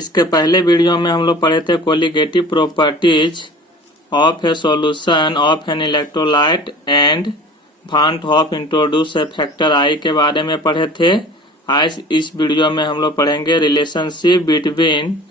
इसके पहले वीडियो में हम लोग पढ़े थे colligative properties of A solution of an electrolyte and want of introduce A factor I के बारे में पढ़े थे। आज इस वीडियो में हम लोग पढ़ेंगे relationship between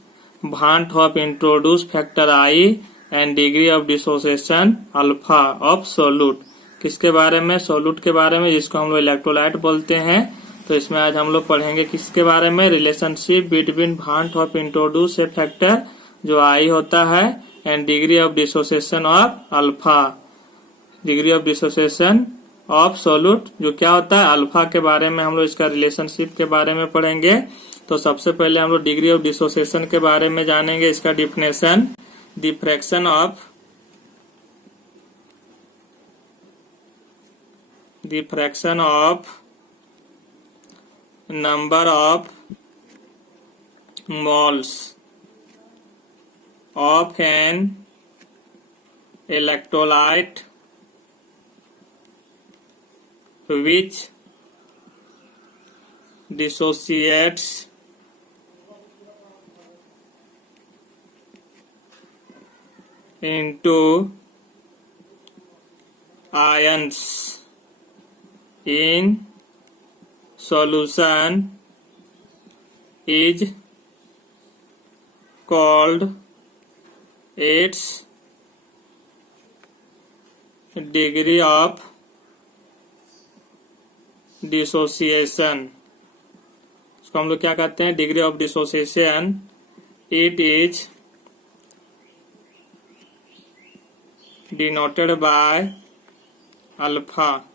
want of introduce factor I and degree of dissociation alpha of solute. किसके बारे में? सोल्यूट के बारे में, जिसको हम लोग इलेक्ट्रोलाइट बोलते हैं। तो इसमें आज हम लोग पढ़ेंगे किसके बारे में? Relationship between want of introduce A factor जो आई होता है and degree of dissociation of alpha, degree of dissociation of solute जो क्या होता है अल्फा के बारे में हम लोग इसका रिलेशनशिप के बारे में पढ़ेंगे। तो सबसे पहले हम लोग डिग्री ऑफ डिसोसिएशन के बारे में जानेंगे। इसका definition, the fraction of number of moles of an electrolyte which dissociates into ions in solution is called its degree of dissociation। इसको हम लोग क्या कहते हैं? Degree of dissociation. It is denoted by alpha.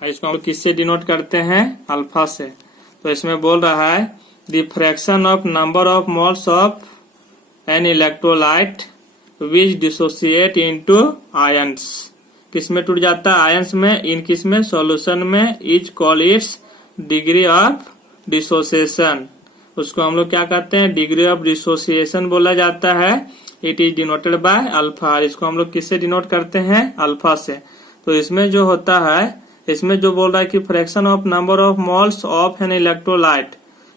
इसको हम लोग किससे डिनोट करते हैं? अल्फा से। तो इसमें बोल रहा है the fraction of number of moles of an electrolyte which dissociate into ions. किसमें टूट जाता है? आयंस में। इन किसमें? सॉल्यूशन में। Is call it's degree of dissociation. उसको हम लोग क्या कहते हैं? डिग्री ऑफ डिसोसिएशन बोला जाता है। It is denoted by alpha. इसको हम लोग किससे डिनोट करते हैं? अल्फा से। तो इसमें जो होता है, इसमें जो बोल रहा है कि fraction of number of moles of an electrolyte,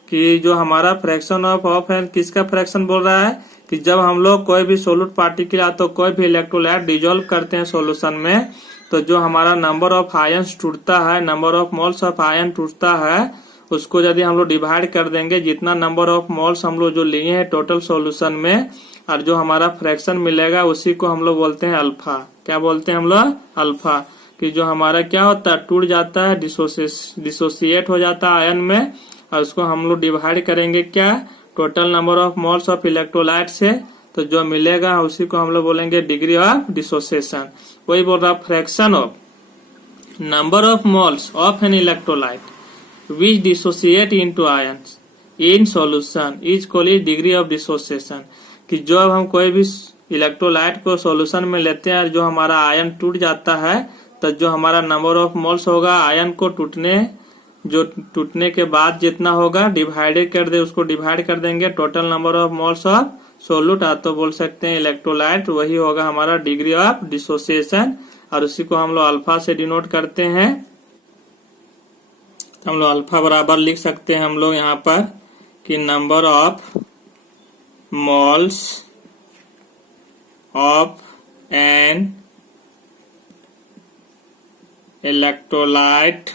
कि जो हमारा फ्रैक्शन ऑफ एन किसका फ्रैक्शन बोल रहा है कि जब हम लोग कोई भी सोल्यूट पार्टिकल या तो कोई भी इलेक्ट्रोलाइट डिजोल्व करते हैं सॉल्यूशन में, तो जो हमारा नंबर ऑफ आयंस टूटता है, number of moles of ion टूटता है, उसको यदि हम लोग डिवाइड कर देंगे, जितना नंबर ऑफ मोल्स हम लोग जो लिए हैं टोटल सॉल्यूशन में, और जो हमारा फ्रैक्शन मिलेगा उसी को हम लोग बोलते हैं अल्फा। क्या बोलते हैं हम लोग? अल्फा। कि जो हमारा क्या होता है, टूट जाता है, डिसोसिएट हो जाता है आयन में, और उसको हम लोग डिवाइड करेंगे क्या? Total number of moles of electrolyte से। तो जो मिलेगा उसी को हम लोग बोलेंगे डिग्री ऑफ डिसोसिएशन। वही बोल रहा fraction of number of moles of an electrolyte which dissociate into ions in solution is called degree of dissociation. कि जब हम कोई भी इलेक्ट्रोलाइट को सॉल्यूशन में लेते हैं और जो हमारा आयन टूट जाता है, तो जो हमारा नंबर ऑफ मोल्स होगा आयन को टूटने के बाद जितना होगा डिवाइडेड कर दे, उसको डिवाइड कर देंगे total number of moles of solute, तो बोल सकते हैं इलेक्ट्रोलाइट। वही होगा हमारा डिग्री ऑफ डिसोसिएशन, और उसी को हम लोग अल्फा से डिनोट करते हैं। तो हम लोग अल्फा बराबर लिख सकते हैं हम लोग यहाँ पर कि number of moles of an electrolyte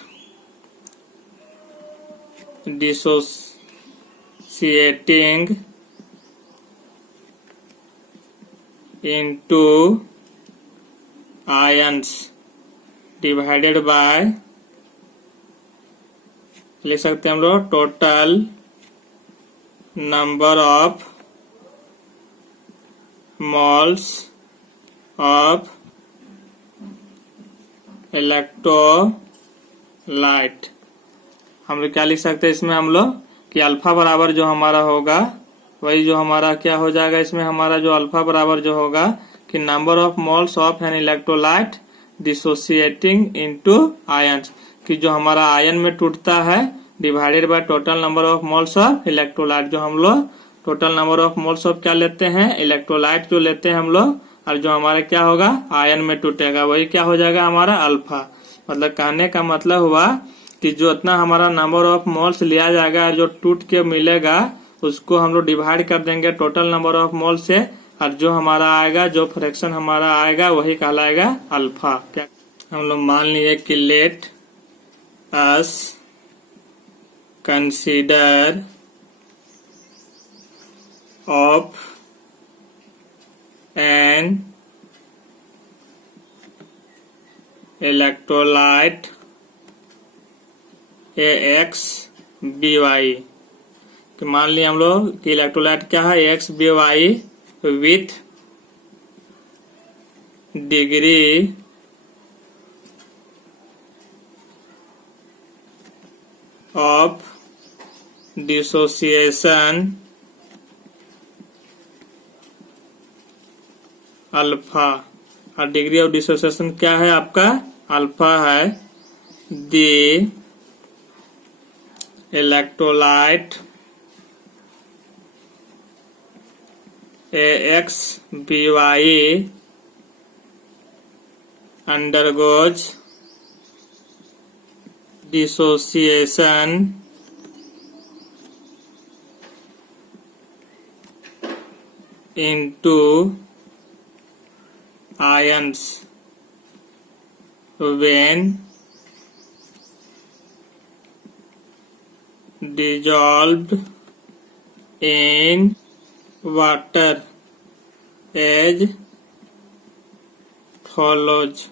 dissociating into ions divided by, लिख सकते हैं हम लोग total number of moles of electrolyte. हम लोग क्या लिख सकते हैं इसमें हम लोग कि अल्फा बराबर जो हमारा होगा वही जो हमारा क्या हो जाएगा, इसमें हमारा जो अल्फा बराबर जो होगा कि number of moles of an electrolyte dissociating into ions, कि जो हमारा आयन में टूटता है divided by total number of moles of electrolyte. जो हम लोग total number of moles of क्या लेते हैं? इलेक्ट्रोलाइट जो लेते हैं हम लोग, और जो हमारा क्या होगा आयन में टूटेगा वही क्या हो जाएगा हमारा अल्फा। मतलब कहने का मतलब हुआ कि जो इतना हमारा नंबर ऑफ मोल्स लिया जाएगा जो टूट के मिलेगा उसको हम लोग डिवाइड कर देंगे टोटल नंबर ऑफ मोल से, और जो हमारा आएगा, जो फ्रैक्शन हमारा आएगा वही कहलाएगा अल्फा। क्या हम लोग मान लिए कि let us consider of an electrolyte AXBY, कि मान लिया हम लोग कि इलेक्ट्रोलाइट क्या है, AXBY with degree of dissociation alpha, और डिग्री ऑफ डिसोसिएशन क्या है आपका, अल्फा है। The electrolyte AXBY undergoes dissociation into ions when dissolved in water as follows।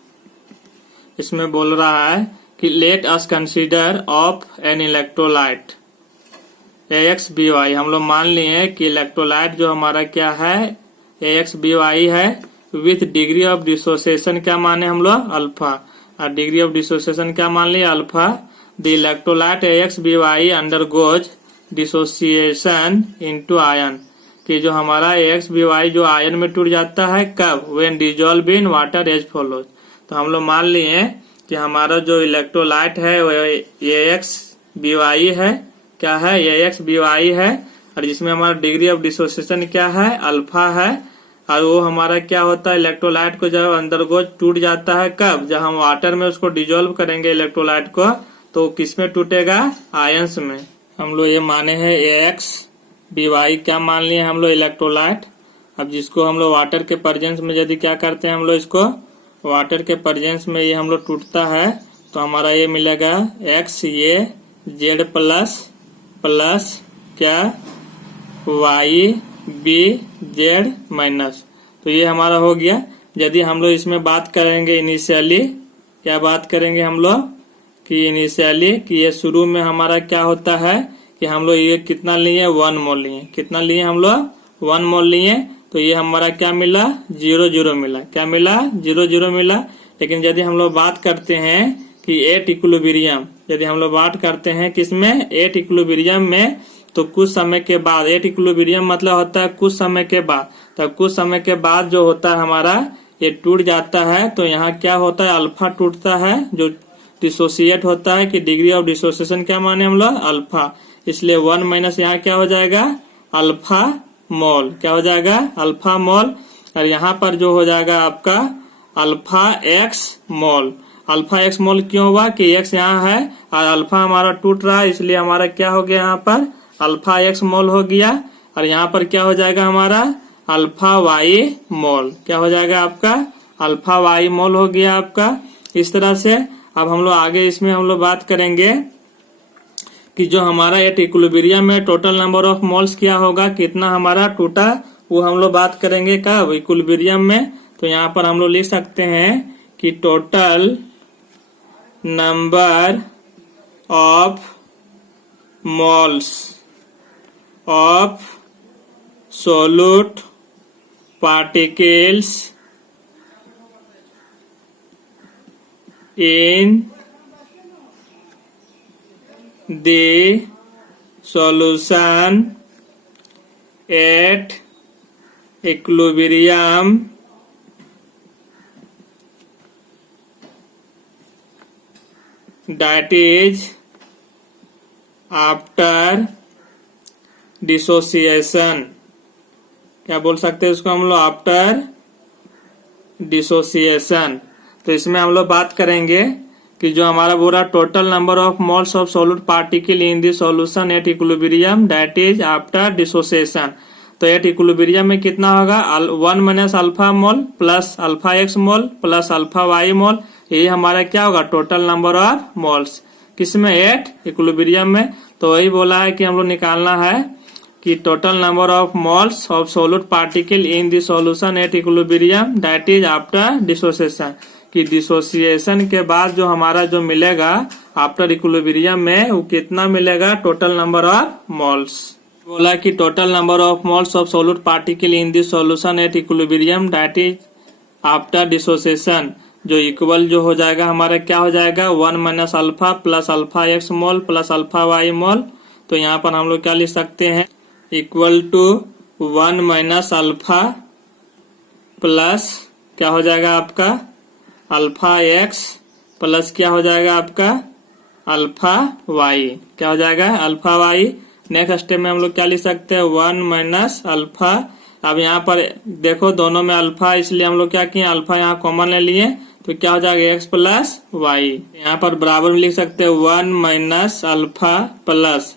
इसमें बोल रहा है कि let us consider of an electrolyte AXBY, हम लोग मान लिए कि इलेक्ट्रोलाइट जो हमारा क्या है AXBY है, विथ डिग्री ऑफ डिसोसिएशन क्या माने हम लोग, अल्फा, और डिग्री ऑफ डिसोसिएशन क्या मान लिया, alpha. The electrolyte AXBY undergoes dissociation into ion, कि जो हमारा AXBY जो आयन में टूट जाता है कब, when dissolve in water as follows. तो हम लोग मान लिए कि हमारा जो इलेक्ट्रोलाइट है वो AXBY है, क्या है, AXBY है, और जिसमें हमारा डिग्री ऑफ डिसोसिएशन क्या है, अल्फा है, और वो हमारा क्या होता है, इलेक्ट्रोलाइट को जब अंदरगोज टूट जाता है कब, जब हम वाटर में उसको डिजोल्व करेंगे इलेक्ट्रोलाइट को, तो किस में टूटेगा, आयंस में। हम लोग ये माने हैं AXBY क्या मान लिए हम लोग, इलेक्ट्रोलाइट। अब जिसको हम लोग वाटर के प्रेजेंस में यदि क्या करते हैं, हम लोग इसको वाटर के प्रेजेंस में ये हम लोग टूटता है, तो हमारा ये मिलेगा X, ये Z प्लस क्या, Y B Z माइनस। तो ये हमारा हो गया। यदि हम लोग इसमें बात करेंगे इनिशियली, क्या बात करेंगे हम लोग कि इनिशियली कि ये शुरू में हमारा क्या होता है कि हम लोग ये कितना लिए, 1 मोल लिए, कितना लिए हम लोग 1 मोल लिए, तो ये हमारा क्या मिला, 0 मिला, क्या मिला, 0 मिला। लेकिन यदि हम लोग बात करते हैं कि एट इक्विलिब्रियम, यदि हम लोग बात करते हैं किसमें, एट इक्विलिब्रियम में, तो कुछ समय के बाद, एट इक्विलिब्रियम मतलब होता है कुछ समय के बाद, तो कुछ समय के बाद जो होता है हमारा ये टूट जाता है, तो यहाँ क्या होता है, अल्फा टूटता है, जो डिसोसिएट होता है, कि डिग्री ऑफ डिसोसिएशन क्या माने हम लोग, अल्फा। इसलिए 1 माइनस यहाँ क्या हो जाएगा, अल्फा मोल, क्या हो जाएगा, अल्फा मोल। और यहाँ पर जो हो जाएगा आपका अल्फा एक्स मोल। अल्फा एक्स मोल क्यों हुआ कि एक्स यहाँ है और अल्फा हमारा टूट रहा है, इसलिए हमारा क्या हो गया, यहाँ पर अल्फा एक्स मोल हो गया। और यहाँ पर क्या हो जाएगा हमारा अल्फा वाई मोल, क्या हो जाएगा आपका अल्फा वाई मोल हो गया आपका। इस तरह से अब हम लोग आगे इसमें हम लोग बात करेंगे कि जो हमारा एट इक्विलिब्रियम में टोटल नंबर ऑफ मोल्स क्या होगा, कितना हमारा टूटा, वो हम लोग बात करेंगे कब, इक्विलिब्रियम में। तो यहाँ पर हम लोग लिख सकते हैं कि total number of moles of solute particles in the solution at equilibrium that is after dissociation, क्या बोल सकते हैं उसको हम लोग, आफ्टर डिसोसिएशन। तो इसमें हम लोग बात करेंगे कि जो हमारा बोला total number of moles of solute particle in the solution at equilibrium that is after dissociation. तो एट इक्विलिब्रियम में कितना होगा 1 माइनस अल्फा मोल plus alpha x mole plus alpha y मोल, ये हमारा क्या होगा टोटल नंबर ऑफ मोल्स किसमें at equilibrium में। तो वही बोला है कि हम लोग निकालना है कि total number of moles of solute particle in the solution at equilibrium that is after dissociation, कि डिसोसिएशन के बाद जो हमारा जो मिलेगा आफ्टर इक्विलिब्रियम में वो कितना मिलेगा टोटल नंबर ऑफ मोल्स। बोला कि total number of moles of solute particle in the solution at equilibrium that is after dissociation, जो इक्वल जो हो जाएगा हमारा क्या हो जाएगा 1 minus alpha plus alpha x mole plus alpha y mole. तो यहाँ पर हम लोग क्या लिख सकते हैं equal to 1 minus alpha plus क्या हो जाएगा आपका अल्फा एक्स प्लस क्या हो जाएगा आपका अल्फा वाई, क्या हो जाएगा अल्फा वाई। नेक्स्ट स्टेप में हम लोग क्या लिख सकते हैं 1 माइनस अल्फा। अब यहाँ पर देखो दोनों में अल्फा, इसलिए हम लोग क्या किए अल्फा यहाँ कॉमन ले लिए, तो क्या हो जाएगा एक्स प्लस वाई। यहाँ पर बराबर में लिख सकते हैं 1 माइनस अल्फा प्लस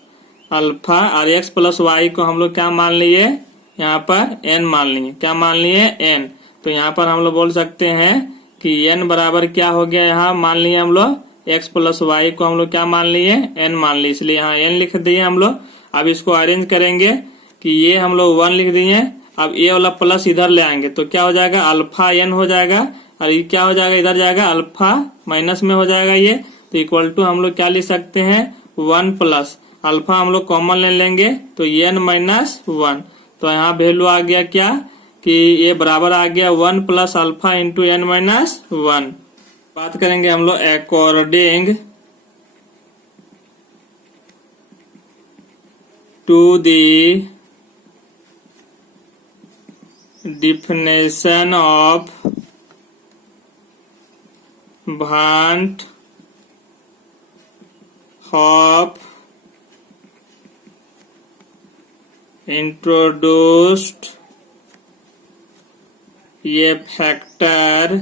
अल्फा और एक्स प्लस वाई को हम लोग क्या मान लिए यहाँ पर एन मान लिए, क्या मान लिए एन। तो यहाँ पर हम लोग बोल सकते हैं कि एन बराबर क्या हो गया, यहाँ मान लिए हम लोग एक्स प्लस वाई को हम लोग क्या मान लिए एन मान लिए, इसलिए यहाँ एन लिख दिए हम लोग। अब इसको अरेंज करेंगे कि ये हम लोग 1 लिख दिए, अब ये वाला प्लस इधर ले आएंगे तो क्या हो जाएगा अल्फा एन हो जाएगा, और ये क्या हो जाएगा इधर जाएगा अल्फा माइनस में हो जाएगा ये। तो इक्वल टू हम लोग क्या लिख सकते हैं 1 प्लस अल्फा हम लोग कॉमन ले लेंगे तो एन माइनस 1। तो यहाँ वैल्यू आ गया क्या कि ये बराबर आ गया 1 plus alpha into n minus 1। बात करेंगे हम लोग according to the definition of Van't Hoff introduced ये फैक्टर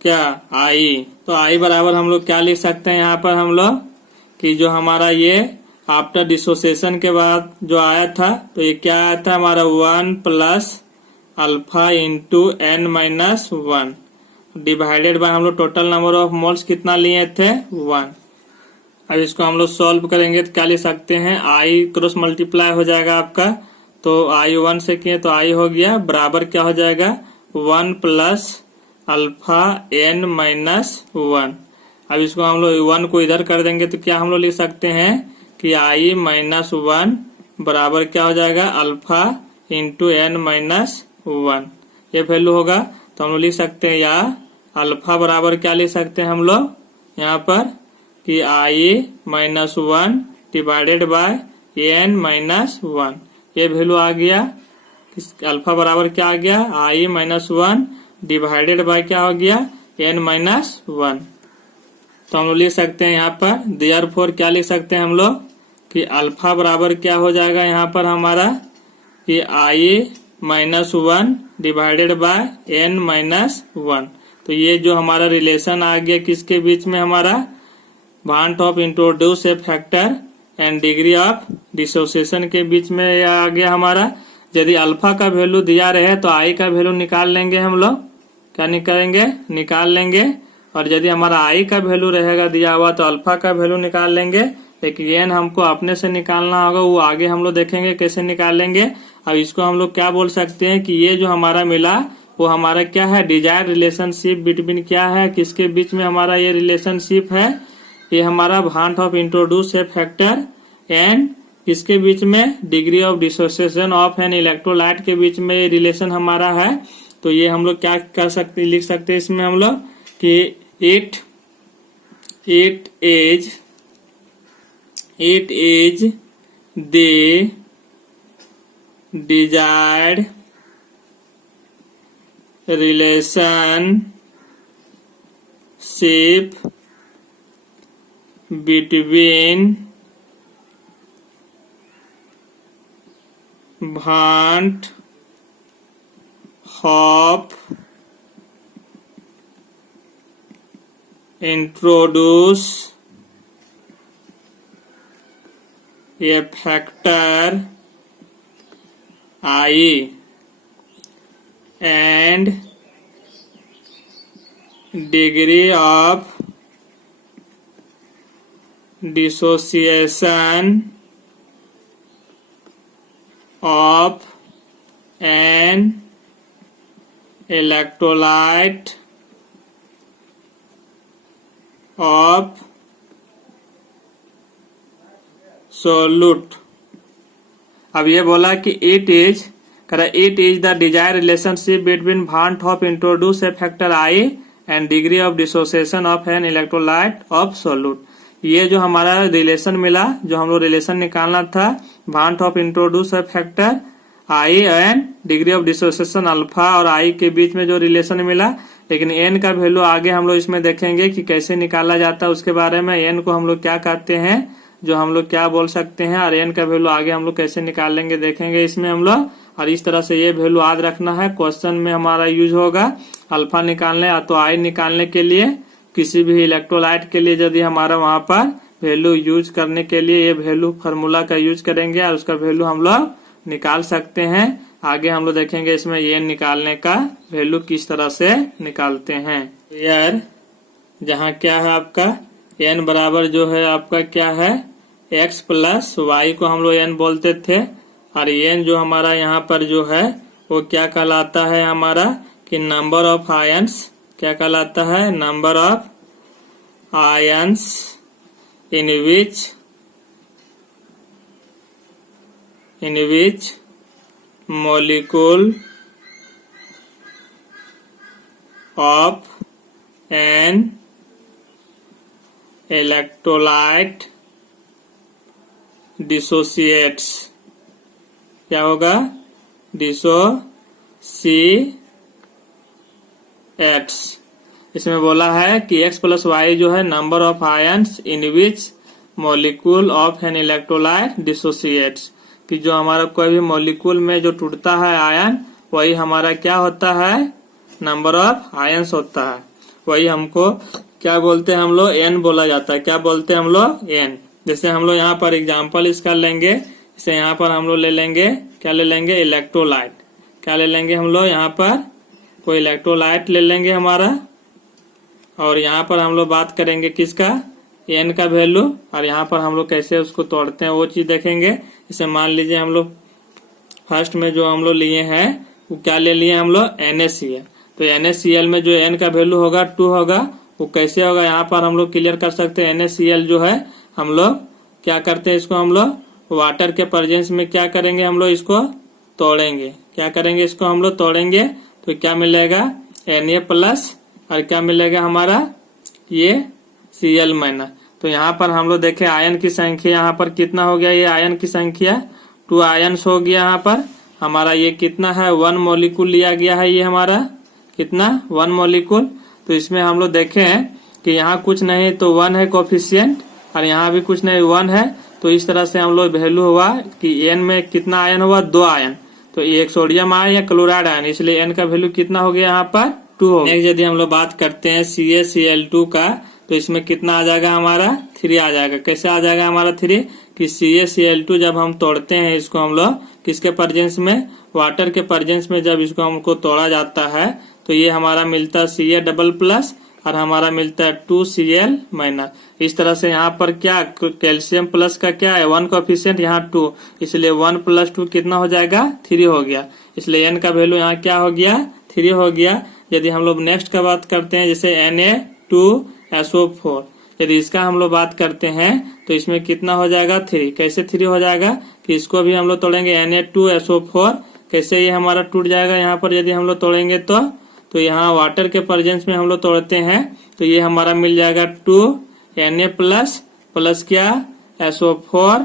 क्या आई। तो आई बराबर हम लोग क्या लिख सकते हैं यहाँ पर हम लोग कि जो हमारा ये आफ्टर डिसोसिएशन के बाद जो आया था तो ये क्या आया था हमारा 1 plus alpha into n minus 1 divided by हम लोग टोटल नंबर ऑफ मोल्स कितना लिए थे 1। अब इसको हम लोग सॉल्व करेंगे तो क्या लिख सकते हैं आई क्रॉस मल्टीप्लाई हो जाएगा आपका, तो आई 1 से किए तो आई हो गया बराबर क्या हो जाएगा 1 प्लस अल्फा एन माइनस 1। अब इसको हम लोग 1 को इधर कर देंगे तो क्या हम लोग लिख सकते हैं कि आई माइनस 1 बराबर क्या हो जाएगा अल्फा इंटू एन माइनस 1, ये वैल्यू होगा। तो हम लोग लिख सकते हैं या अल्फा बराबर क्या लिख सकते हैं हम लोग यहाँ पर कि i minus 1 divided by n minus 1, ये वैल्यू आ गया। अल्फा बराबर क्या आ गया आई माइनस 1 डिवाइडेड बाय क्या हो गया एन माइनस 1। तो हम लोग लिख सकते हैं यहाँ पर देयरफॉर क्या लिख सकते हैं हम लोग कि अल्फा बराबर क्या हो जाएगा यहाँ पर हमारा कि i minus 1 divided by n minus 1। तो ये जो हमारा रिलेशन आ गया किसके बीच में हमारा want of introduce A factor and degree of dissociation के बीच में यह आ गया हमारा। यदि अल्फा का वैल्यू दिया रहे तो आई का वैल्यू निकाल लेंगे हम लोग, क्या निकालेंगे निकाल लेंगे, और यदि हमारा आई का वैल्यू रहेगा दिया हुआ तो अल्फा का वैल्यू निकाल लेंगे। लेकिन एन हमको अपने से निकालना होगा, वो आगे हम लोग देखेंगे कैसे निकालेंगे। अब इसको हम लोग क्या बोल सकते हैं कि ये जो हमारा मिला वो हमारा क्या है डिजायर रिलेशनशिप बिटवीन क्या है किसके बीच में हमारा ये रिलेशनशिप है, ये हमारा want of introduce A factor and किसके बीच में degree of dissociation of an electrolyte के बीच में ये रिलेशन हमारा है। तो ये हम लोग क्या कर सकते लिख सकते हैं इसमें हम लोग कि it is the desired relationship between Van't Hoff introduce A factor I and degree of dissociation of an electrolyte of solute। अब ये बोला कि it is the desire relationship between want of introduce A factor I and degree of dissociation of an electrolyte of solute. ये जो हमारा relation मिला, जो हम लोग रिलेशन निकालना था, want of introduce A factor I and degree of dissociation alpha और आई के बीच में जो रिलेशन मिला, लेकिन एन का वैल्यू आगे हम लोग इसमें देखेंगे कि कैसे निकाला जाता है उसके बारे में। एन को हम लोग क्या कहते हैं, जो हम लोग क्या बोल सकते हैं, और एन का वैल्यू आगे हम लोग कैसे निकाल लेंगे देखेंगे इसमें हम लोग। और इस तरह से ये वैल्यू याद रखना है, क्वेश्चन में हमारा यूज होगा अल्फा निकालने या तो आई निकालने के लिए, किसी भी इलेक्ट्रोलाइट के लिए यदि हमारा वहां पर वैल्यू यूज करने के लिए ये वैल्यू फार्मूला का यूज करेंगे और उसका वैल्यू हम लोग निकाल सकते हैं। आगे हम लोग देखेंगे इसमें ये निकालने का वैल्यू किस तरह से निकालते हैं। यार जहाँ क्या है आपका एन बराबर जो है आपका क्या है x प्लस वाई को हम लोग एन बोलते थे, और एन जो हमारा यहाँ पर जो है वो क्या कहलाता है हमारा कि नंबर ऑफ आयंस, क्या कहलाता है, number of ions in which molecule of an electrolyte dissociates. क्या होगा, डिसोसिएट्स। इसमें बोला है कि x प्लस वाई जो है number of ions in which molecule of an electrolyte dissociates, कि जो हमारा कोई भी मॉलिक्यूल में जो टूटता है आयन, वही हमारा क्या होता है, नंबर ऑफ आयंस होता है। वही हमको क्या बोलते हैं हम लोग, एन बोला जाता है। क्या बोलते हैं हम लोग, एन। जैसे हम लोग यहाँ पर एग्जांपल इसका लेंगे, इसे यहाँ पर हम लोग ले लेंगे, क्या ले लेंगे, इलेक्ट्रोलाइट। क्या ले लेंगे हम लोग, यहाँ पर कोई इलेक्ट्रोलाइट ले लेंगे हमारा, और यहाँ पर हम लोग बात करेंगे किसका, एन का वैल्यू, और यहाँ पर हम लोग कैसे उसको तोड़ते हैं वो चीज देखेंगे। इसे मान लीजिए हम लोग फर्स्ट में जो हम लोग लिए हैं वो क्या ले लिए हम लोग, NaCl। तो NaCl में जो एन का वैल्यू होगा 2 होगा, वो कैसे होगा यहाँ पर हम लोग क्लियर कर सकते हैं। NaCl जो है हम लोग क्या करते हैं, इसको हम लोग वाटर के प्रेजेंस में क्या करेंगे, हम लोग इसको तोड़ेंगे। क्या करेंगे, इसको हम लोग तोड़ेंगे, तो क्या मिलेगा, Na प्लस, और क्या मिलेगा हमारा ये Cl माइनस। तो यहाँ पर हम लोग देखें आयन की संख्या यहाँ पर कितना हो गया, ये आयन की संख्या 2 आयन्स हो गया। यहाँ पर हमारा ये कितना है, 1 मॉलिक्यूल लिया गया है, ये हमारा कितना, 1 मॉलिक्यूल। तो इसमें हम लोग देखें कि यहाँ कुछ नहीं तो 1 है कोफिशिएंट, और यहाँ भी कुछ नहीं 1 है। तो इस तरह से हम लोग वैल्यू हुआ कि एन में कितना आयन हुआ, 2 आयन। तो एक सोडियम आयन या क्लोराइड आयन, इसलिए एन का वैल्यू कितना हो गया यहाँ पर 2 हो। नेक्स्ट यदि हम लोग बात करते हैं CaCl2 का, तो इसमें कितना आ जाएगा हमारा 3 आ जाएगा। कैसे आ जाएगा हमारा 3 कि CaCl2 जब हम तोड़ते हैं इसको हम लोग किसके प्रेजेंस में, वाटर के प्रेजेंस में जब इसको हमको तोड़ा जाता है तो ये हमारा मिलता है Ca डबल प्लस, और हमारा मिलता है 2Cl माइनस। इस तरह से यहाँ पर क्या कैल्शियम प्लस का क्या है, 1 कोफिशिएंट, यहाँ 2, इसलिए 1 प्लस 2 कितना हो जाएगा, 3 हो गया। इसलिए n का वैल्यू यहाँ क्या हो गया, 3 हो गया। यदि हम लोग नेक्स्ट का बात करते हैं, जैसे Na2SO4, यदि इसका हम लोग बात करते हैं तो इसमें कितना हो जाएगा, 3। कैसे 3 हो जाएगा कि इसको भी हम लोग तोड़ेंगे, Na2SO4 कैसे ये हमारा टूट जाएगा यहाँ पर यदि हम लोग तोड़ेंगे तो यहाँ वाटर के प्रेजेंस में हम लोग तोड़ते हैं तो ये हमारा मिल जाएगा 2 Na प्लस प्लस क्या SO4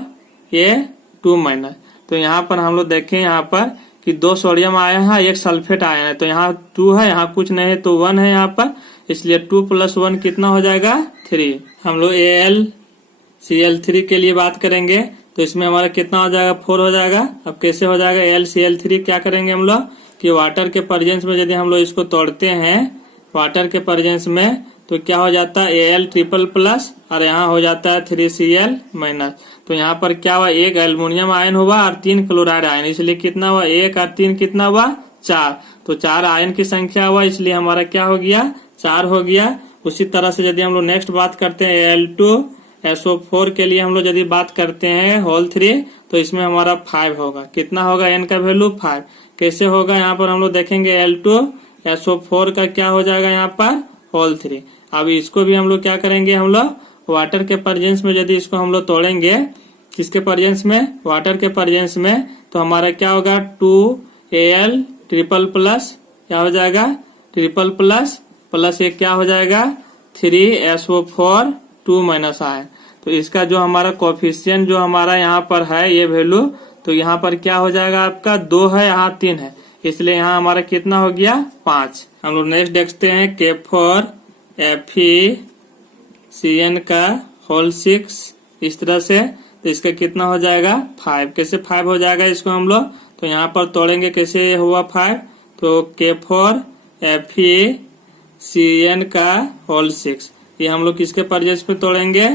ये 2 माइनस। तो यहाँ पर हम लोग देखें यहाँ पर कि 2 सोडियम आया है, 1 सल्फेट आया है, तो यहाँ 2 है, यहाँ कुछ नहीं है तो 1 है यहाँ पर, इसलिए 2 प्लस 1 कितना हो जाएगा, 3। हम लोग AlCl3 के लिए बात करेंगे तो इसमें हमारा कितना हो जाएगा, 4 हो जाएगा। अब कैसे हो जाएगा AlCl3, क्या करेंगे हम लोग कि वाटर के प्रेजेंस में यदि हम लोग इसको तोड़ते हैं वाटर के प्रेजेंस में तो क्या हो जाता है Al ट्रिपल प्लस और यहाँ हो जाता है 3Cl माइनस। तो यहाँ पर क्या हुआ, एक एल्युमिनियम आयन हुआ और 3 क्लोराइड आयन, इसलिए कितना हुआ 1 और 3 कितना हुआ 4। तो 4 आयन की संख्या हुआ, इसलिए हमारा क्या हो गया 4 हो गया। उसी तरह से यदि हम लोग नेक्स्ट बात करते हैं Al2SO4 के लिए हम लोग यदि बात करते हैं होल 3, तो इसमें हमारा 5 होगा। कितना होगा n का वैल्यू 5। कैसे होगा यहाँ पर हम लोग देखेंगे Al2SO4 का क्या हो जाएगा यहाँ पर होल 3। अब इसको भी हम लोग क्या करेंगे, हम लोग वाटर के प्रेजेंस में यदि इसको हम लोग तोड़ेंगे, किसके प्रेजेंस में, वाटर के प्रेजेंस में, तो हमारा क्या होगा 2Al ट्रिपल प्लस क्या हो जाएगा ट्रिपल प्लस प्लस ये क्या हो जाएगा 3SO4 2 माइनस आयन। तो इसका जो हमारा कोफिशिएंट जो हमारा यहाँ पर है ये वैल्यू, तो यहाँ पर क्या हो जाएगा आपका 2 है, यहाँ 3 है, इसलिए यहाँ हमारा कितना हो गया 5। हम लोग नेक्स्ट देखते हैं K4FeCN का होल 6 इस तरह से। तो इसका कितना हो जाएगा 5। कैसे 5 हो जाएगा इसको हम लोग, तो यहाँ पर तोड़ेंगे, कैसे हुआ 5, तो K4FeCN का होल 6 ये हम लोग किसके प्रेजेंस में तोड़ेंगे,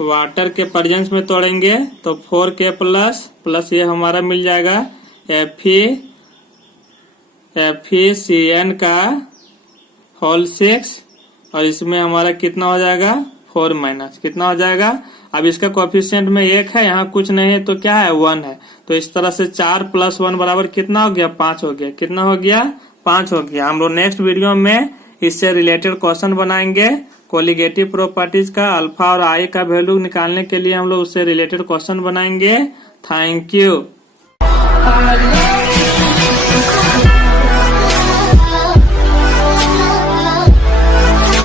वाटर के प्रेजेंस में तोड़ेंगे। तो 4K प्लस ये हमारा मिल जाएगा FeCN का होल 6 और इसमें हमारा कितना हो जाएगा 4 माइनस कितना हो जाएगा। अब इसका कोफिशिएंट में 1 है, यहाँ कुछ नहीं है, तो क्या है 1 है। तो इस तरह से 4 + 1 बराबर कितना हो गया 5 हो गया। कितना हो गया 5 हो गया। हम लोग नेक्स्ट वीडियो में इससे रिलेटेड क्वेश्चन बनाएंगे कोलिगेटिव प्रॉपर्टीज का। अल्फा और आई का वैल्यू निकालने के लिए हम लोग उससे रिलेटेड क्वेश्चन बनाएंगे। Thank you.